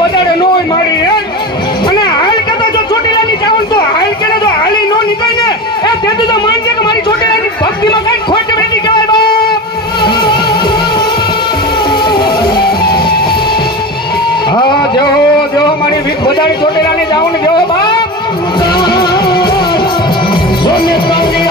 વધારે ન હોય મારી અને હાલ કહેતા જો ચોટીલાની જાઉં તો હાલ કે તો હાલી નો નીકળે ને એ તેથી તો માનજે કે મારી ચોટીલાની ભક્તિમાં કઈ ખોટ બેઠી કહેવાય બાપ. હા જો જો મારી ભીખ વધારે ચોટીલાની જાઉં ને જો બાપ સોને કાંગી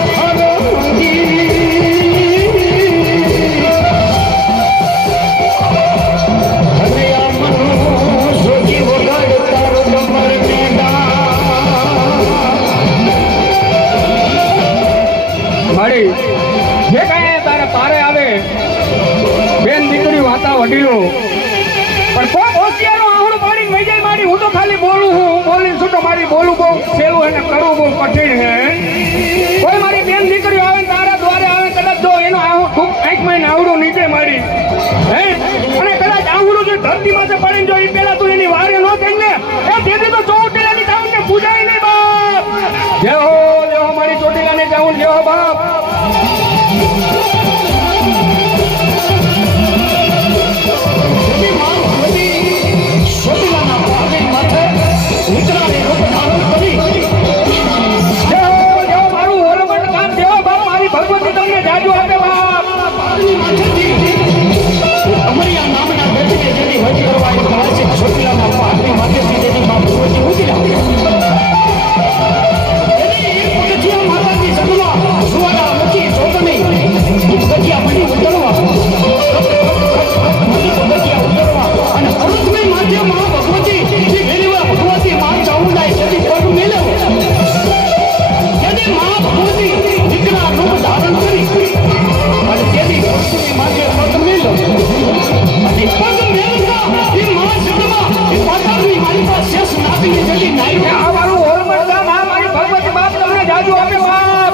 જે કઈ તારે પારે આવે બેન દીકરી વાતા વડીલો પણ કોઈ હોશિયારો આહુડું પાડીને વહી જાય મારી હું તો ખાલી બોલું હું બોલી છૂટો મારી બોલું બહુ સહેલું અને કરવું બહુ કઠિન છે. કોઈ મારી બેન દીકરીઓ આવે તારા દ્વારે આવે કદાચ જો એનો આંખમાં આવડું નીચે મારી હે અને કદાચ આવડું જો ધરતી માથે પડીને જો એ પેલા તું એની વારે ન થઈ ને એ તેથી તો ચોટીલાની જાઉં ને પૂજાય નહીં બાપ. જય હો મારી ચોટીલાની જાઉં જય હો બાપ. ભગવતી તમને જાજુ આપે બાપ. અમારી આ નામના બેઠકે જેની હજ કરવાની મળે છે છોકરાના પાપની માથે જેની માં ભગવતી ઉભી રાખે એની એક પગથિયા માતાજી જન્મા સુવાડા મૂકી ચોકની પગથિયા મળી ઉતરવા અને અરુતની માથે માં ભગવતી જે વેરીવા ભગવતી માં ચાઉંડાઈ જેની પગ મેલે જેની માં ભગવતી દીકરા રૂપ ધારણ કરી અને તેની ભક્તિની માથે પગ મેલો અને પગ મેલતા એ માં જન્મા એ પાતાની મારી પાસે શેષ નાગની જેની નાઈ આ મારું હોલમટ ગામ આ મારી ભગવતી બાપ તમને જાજુ આપે બાપ.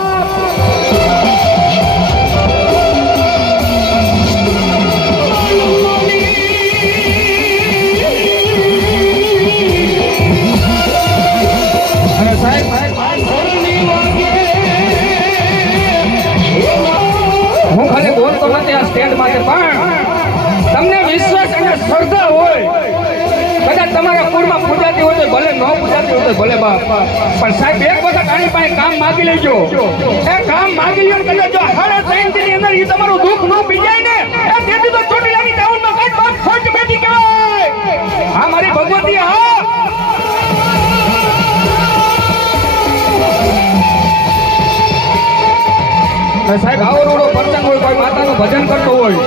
અને સાહેબ હું ખાલી બોલતો નથી આ સ્ટેન્ડ માટે પણ તમને વિશ્વાસ અને શ્રદ્ધા હોય કદાચ તમારા કુળમાં પૂજાતી હોય તો ભલે ન પૂજાતી હોય તો ભલે બાપ પણ સાહેબ એક વખત આની પાસે કામ માગી લેજો એ કામ માગી લ્યો કદાચ જો 3.5 ની અંદર એ તમારું દુઃખ ન પીજાય ને એ તેથી તો ચોટીલાની ટાઉનમાં કઈ બાપ ખોટ બેઠી કહેવાય. હા મારી ભગવતી હા સાહેબ આવો રોડો પ્રસંગ હોય કોઈ માતાનું ભજન કરતો હોય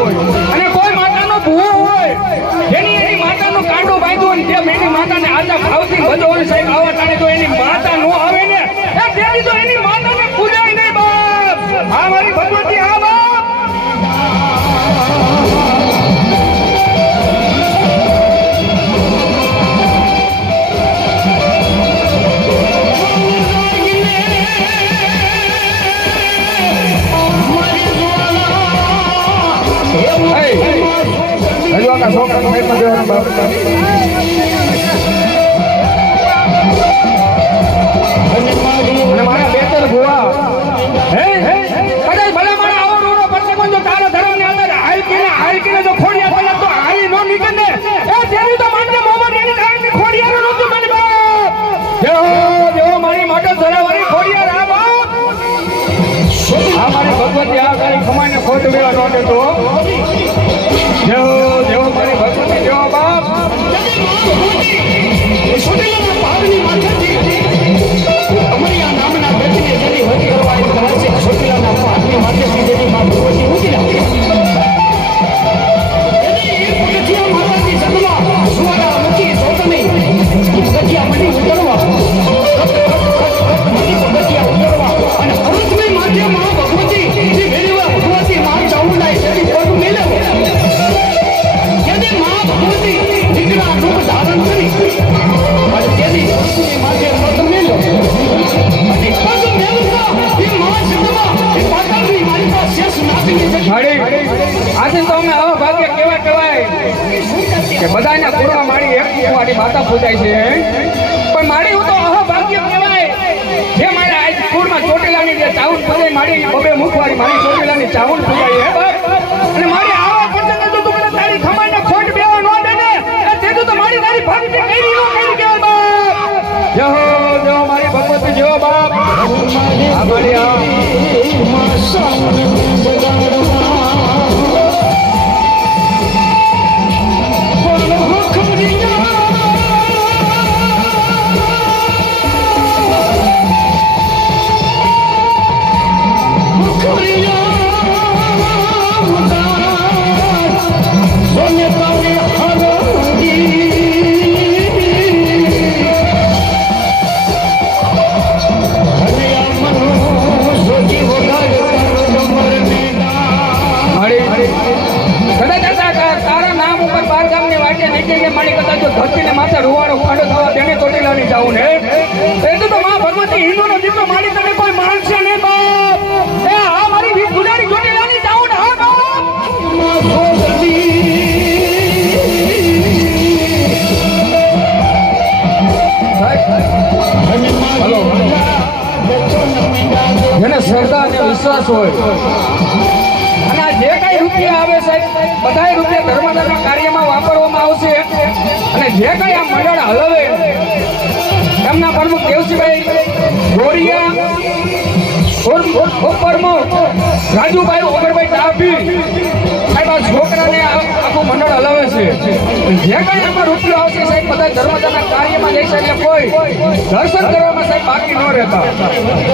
અને કોઈ માતાનો ભૂવો હોય જેની એની માતાનો કાંડો બાંધ્યો હોય તેમ એની માતાને આજા ભાવથી ભજવો સાહેબ આવા ટાણે જો એની માતા નો આવે ને એ તેથી તો એની માતાને પૂજાય નહીં બાપ. હા મારી ભગવતી હા બાપ. છોકરા અને મારા બેતર ભુવા હે કદાચ ભલે મારા આવો રોડો પ્રસંગ જો તારા ધરવાની અંદર હાલકીને જો ખોડિયા પેલા તો હાલી નો નીકળે ને એ તેની તો માનજે મોહમ્મદ એની કારણે ખોડિયાનો નહોતું મને બાપ. જેવો મારી માટે ધરાવાની ખોડિયા રા બાપ. આ મારી ભગવતી આ તારી ખમાઈને ખોટ વેળા નોટે તો જેવો મારી ભગવતી જેવો બાપ. અમારી આ નામના બેઠને જેની હજ કરવાની મળે છે છોકરાના પાપની માથે જેની માં ભગવતી ઉભી રાખે એની એક પગથિયા માતાજી જન્મા સુવાડા મૂકી ચોકની પગથિયા મળી ઉતરવા પગથિયા ઉતરવા અને અરુતની માથે માં ભગવતી જે વેરીવા ભગવતી માં ચાઉંડાઈ જેની પગ મેલે જેની માં ભગવતી દીકરા રૂપ ધારણ કરી અને તેની ભક્તિની માથે પગ મેલો અને પગ મેલતા એ માં જન્મા એ પાતાની મારી પાસે શેષ નાગની જેની આજે તો અમે આવા ભાગ્ય કહેવાય કે બધાના કુળમાં મારી એક મારી માતા પૂજાય છે પણ મારી હું તો આવા ભાગ્ય કહેવાય જે મારા આજ કુળમાં ચોટીલાની જે ચાવણ પૂજાય મારી બબે મુખવાળી મારી ચોટીલાની ચાવણ પૂજાય હે બાપ. અને મારી આવા પ્રસંગે તો તું મને તારી ખમાઈને ખોટ બેવા ન દે ને એ તે તો મારી ભક્તિ ને મારી કદાચ જો ધરતીને માથે રૂવાડો ખાડો થવા તેને ચોટીલાની જાવું ને એ તો માં ભગવતી હિન્દુનો દીકરો મારી તને કોઈ માનશે નહીં બાપ એ આ મારી વીર ગુડારી ચોટીલાની જાવું ને હા બાપ હલો જેને શ્રદ્ધા અને વિશ્વાસ હોય અને આ જે કઈ રૂપિયા આવે સાહેબ બધા રૂપિયા ધર્મદાના કાર્યમાં વાપરવામાં આવશે અને જે કઈ આ મંડળ હલવે એમના પ્રમુખ દેવસીભાઈ ગોરિયા રાજુભાઈ ઓગરભાઈ ડાભી સાહેબ આ છોકરાને આખું મંડળ હલાવે છે જે કઈ આમાં રૂપિયો આવશે સાહેબ બધા ધર્મદાના કાર્યમાં જઈ શકે કોઈ દર્શન કરવામાં સાહેબ બાકી ન રહેતા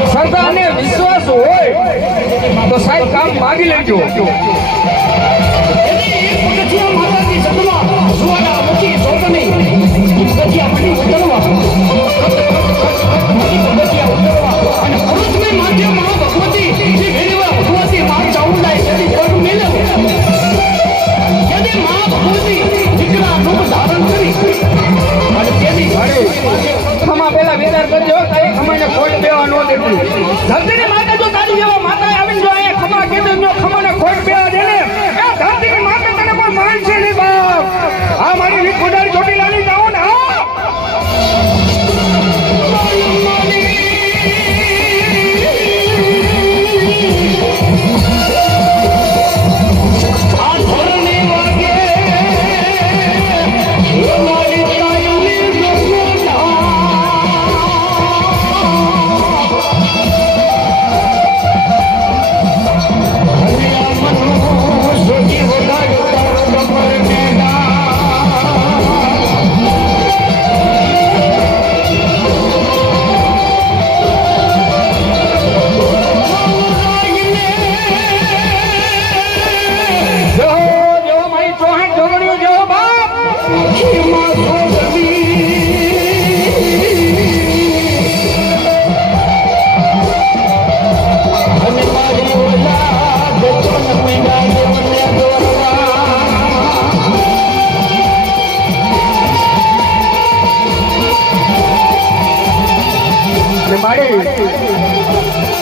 શ્રદ્ધા અને વિશ્વાસ હોય તો સાહેબ કામ માગી લેજો પેલા વિચાર કરજો તારી ખમાને ખોટ બેવા ન દેતી ધરતીની માતા જો તારી જેવા માતા આવીને જો અહીંયા ખમા કે દે ખમાને ખોટ બેવા દે ને એ ધરતીની માતા તને કોઈ માનશે નહીં બાપ આ મારી વીર ગુડારી ચોટીલાની જાઓ ને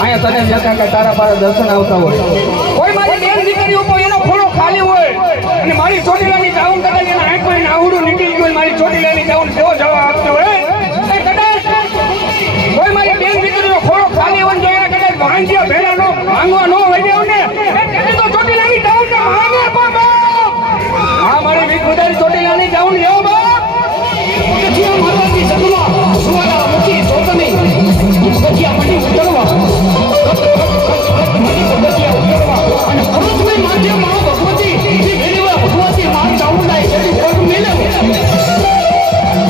અહીંયા તને જતા કે તારા પારા દર્શન આવતા હોય કોઈ મારી બેન દીકરી ઉપર એનો ખોળો ખાલી હોય અને મારી ચોટીલાની જાઉન કદાચ એના આંખમાં આવડું નીકળી ગયું મારી ચોટીલાની જાઉન કેવો જવાબ આપતો હોય કદાચ કોઈ મારી બેન દીકરીનો ખોળો ખાલી હોય તો એને કદાચ ભાંગ્યા ભેડા નો ભાંગવા ન હોય જાવ ને તો ચોટીલાની જાઉન ને માંગે બાબા હા મારી વીર ગુડારી ચોટીલાની જાઉન લેવો બાપ મારવાથી સગવા સુવાળા મુખી ચોતની પગિયા મડી ઉતરવા અને પુરુષની માધ્યમમાં ભગવતી જે વેરીવા ભગવતી માં ચાઉંડાઈ તેની પગ મેલે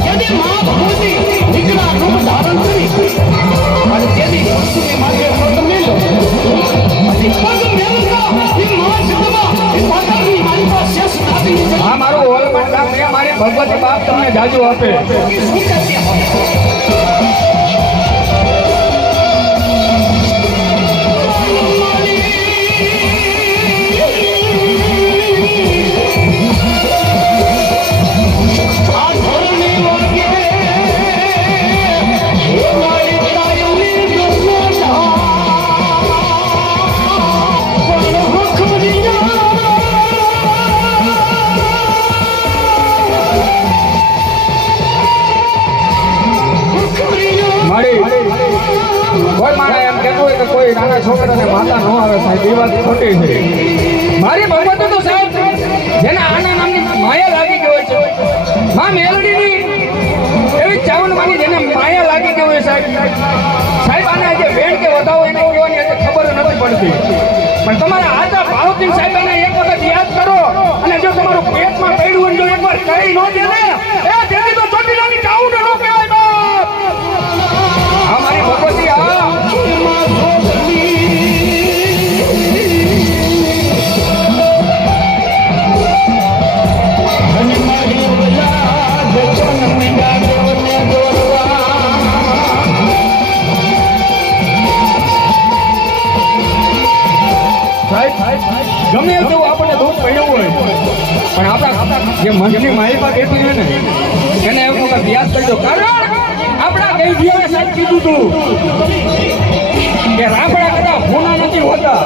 યદિ માં ભગવતી દીકરા રૂપ ધારણ કરી અને તેની પુરુષની માધ્યમ પગ મેલો અને પગ મેલતા એ માં જગવા એ માતાની મારી પાસે શેષ નાતી આ મારો ઓલમન ગામ એ મારી ભગવતી બાપ તમને જાજુ આપે શું કરતી હોય કોઈ મારા એમ કહેતું હોય કે કોઈ નાના છોકરાને માતા ન આવે સાહેબ એ વાત ખોટી છે મારી ભગવતી તો સાહેબ જેને આના નામની માયા લાગી ગઈ છે માં મેલડીની એવી ચાવન માની જેને માયા લાગી ગઈ હોય સાહેબ આને આજે ભેણ કે વધાવો એને કહેવાની આજે ખબર નથી પડતી પણ તમારા આજા ભાવથી સાહેબ એને એક વખત યાદ કરો અને જો તમારું પેટમાં પડ્યું હોય જો એકવાર કહી ન દે ને એ તેથી તો ચોટીલાની ચાવન ન કહેવાય બાપ આ મારી ભગવતી આ ગમે તેવું આપણને દુઃખ પડ્યું હોય પણ આપણા જે મનની માલિકા બેઠી છે ને એને એક વખત યાદ કરજો. કારણ આપણા ગઈઢીઓએ સાહેબ કીધું હતું કે રાફડા કદાચ હોના નથી હોતા,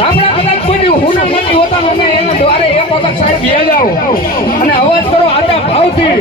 રાફડા કદાચ કોઈ હોના નથી હોતા. અને એના દ્વારે એક વખત સાહેબ બે જાઓ અને અવાજ કરો આડા ભાવથી.